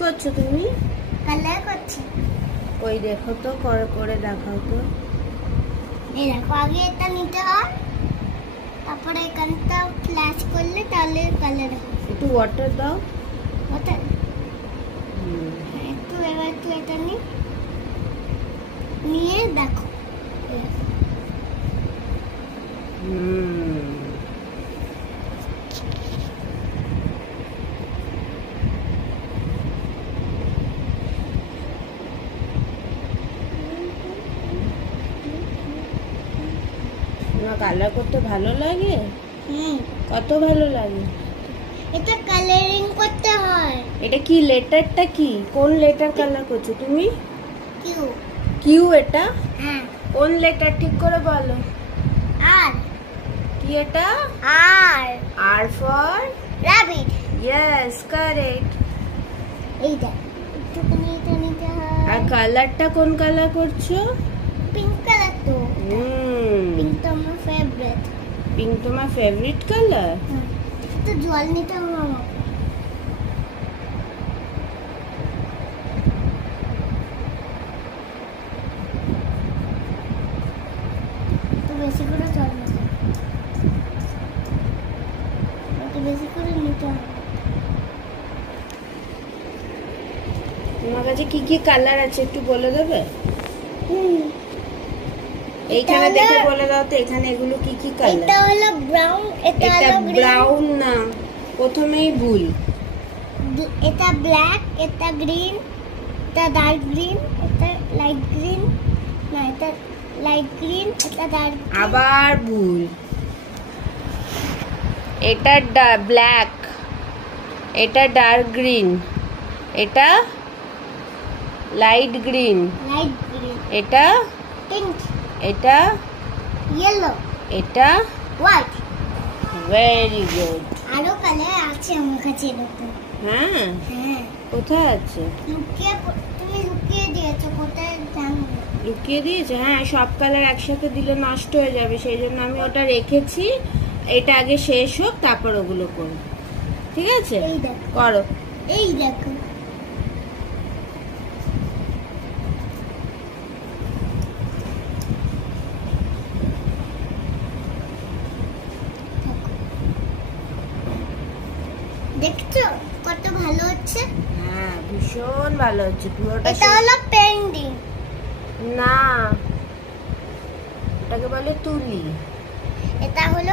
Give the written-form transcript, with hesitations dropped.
করছো তুমি? কালার করছি। ওই দেখো তো, করে দেখাও তো। এই দেখো, আগে এটা নিতে হয়, তারপরে এখানটা ফ্ল্যাশ করলে তাহলে কালার হবে। একটু ওয়াটার দাও। ওটা একটু, এবার একটু এটা নিয়ে দেখো। কালার করতে ভালো লাগে? কত ভালো লাগে। এটা কালারিং করতে হয়। এটা কি লেটারটা কি? কোন লেটার কালার করছো তুমি? কিউ। কিউ এটা? হ্যাঁ। কোন লেটার ঠিক করে বলো। আর। কি এটা? আর। আর ফর র‍্যাবিট। Yes, correct. এই দেখ, একটুখানি এটা নিতে হয়। আর কালারটা কোন কালার করছো? পিঙ্ক কালার তো। পিঙ্ক তো আমার ফেভারিট। পিঙ্ক তোমার ফেভারিট কালার? হ্যাঁ। তো জল নিতে হবে আমাকে। তো বেশি করে জল নিতে হবে। একটু বেশি করে নিতে হবে। তোমার কাছে কি কি কালার আছে একটু বলে দেবে? এইখানে দেখে বলে দাও তো, এখানে এগুলো কি কি কালার? এটা হলো ব্রাউন, এটা হলো গ্রিন। ব্রাউন না, প্রথমেই ভুল। এটা ব্ল্যাক, এটা গ্রিন, এটা ডার্ক গ্রিন, এটা লাইট গ্রিন, না এটা লাইট গ্রিন, এটা ডার্ক। আবার ভুল। এটা ব্ল্যাক, এটা ডার্ক গ্রিন, এটা লাইট গ্রিন, এটা পিঙ্ক, এটা ইয়েলো, এটা হোয়াইট। Very good. আরো কালার আছে আমার কাছে এরকম। হ্যাঁ, হ্যাঁ। কোথায় আছে? তুমি লুকিয়ে দিয়েছো, কোথায় জানো না। লুকিয়ে দিয়েছে? হ্যাঁ, সব কালার একসাথে দিলে নষ্ট হয়ে যাবে, সেই জন্য আমি ওটা রেখেছি। এটা আগে শেষ হোক, তারপর ওগুলো করো, ঠিক আছে? এই দেখো, করো। এই দেখো। দেখছো কত ভালো হচ্ছে? হ্যাঁ, ভীষণ ভালো হচ্ছে পুরোটা। এটা হলো পেন্টিং না, ওটাকে বলে তুলি। এটা হলো